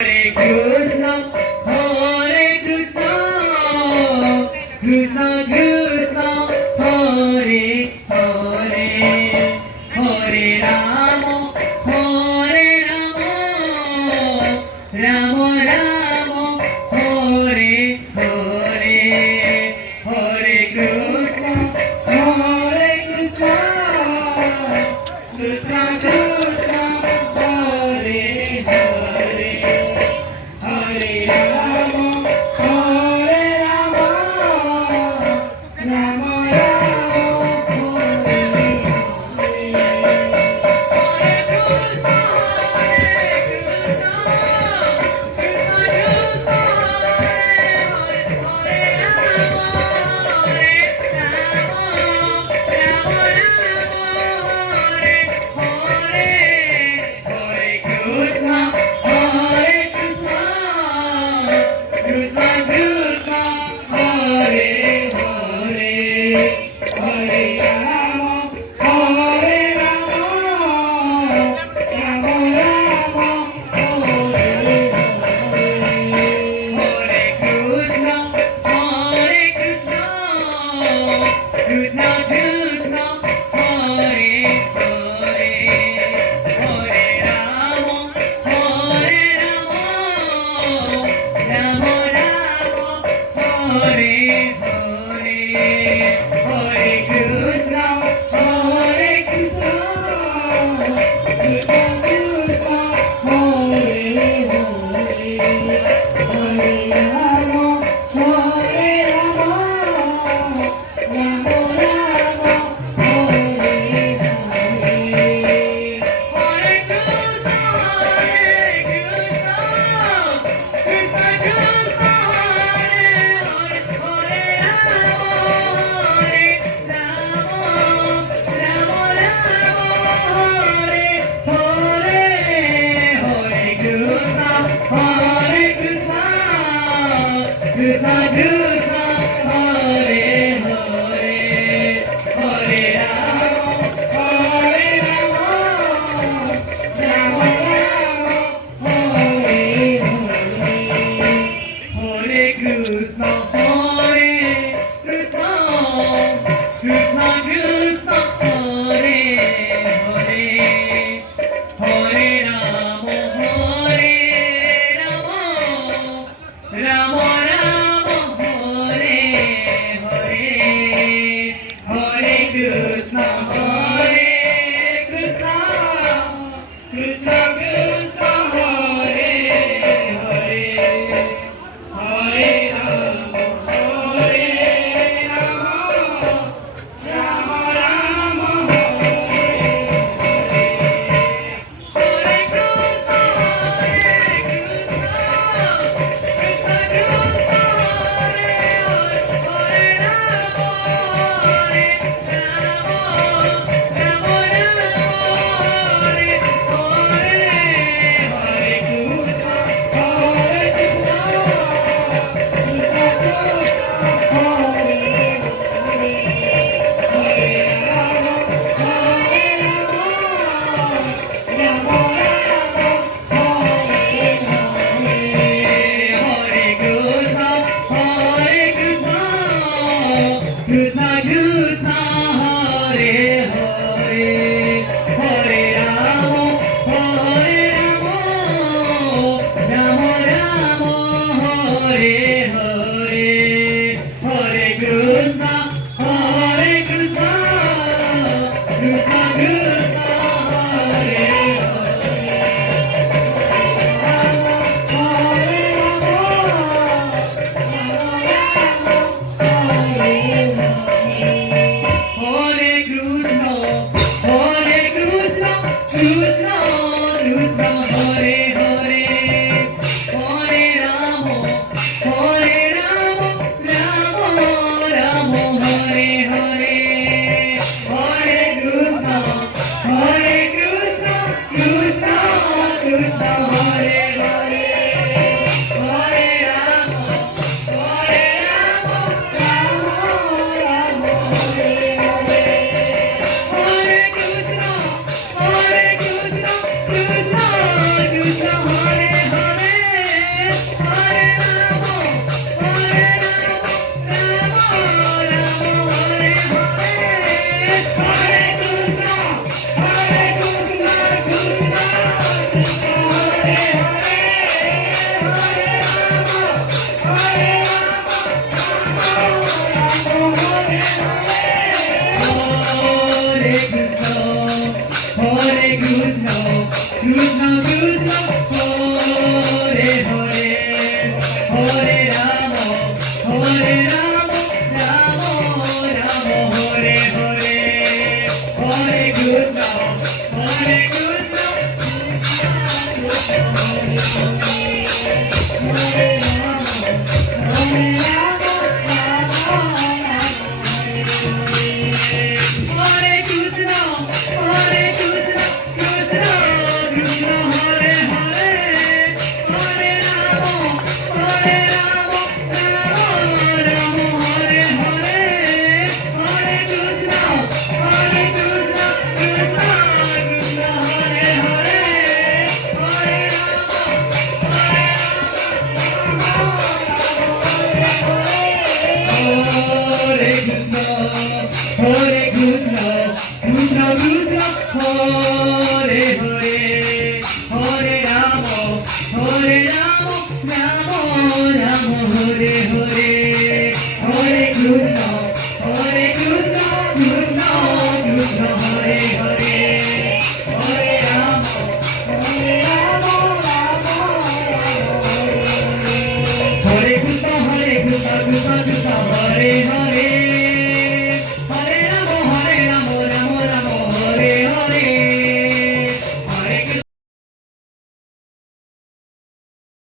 Hare Krishna, Hare Krishna, Krishna Krishna, Hare Hare, Hare Rama, Hare Rama, Rama Rama, Hare Hare, Hare Krishna, Hare Krishna, Krishna Krishna, Hare Hare. Hare Rama, Hare Rama, Rama Rama, Hare Krishna Krishna, Hare Hare, Hare Rama, Hare Rama, Rama Rama, Hare Hare, Hare Krishna, Hare Krishna, Krishna Krishna, Hare Hare, Hare Rama, Hare Rama, Rama Krishna Krishna, Hare Hare, Hare Rama, Hare Rama, Rama Rama, Hare Hare, Hare Krishna, Hare Krishna, Krishna Krishna, Hare Hare, Hare Rama, Hare Rama. Hare Rama, Rama Rama Hare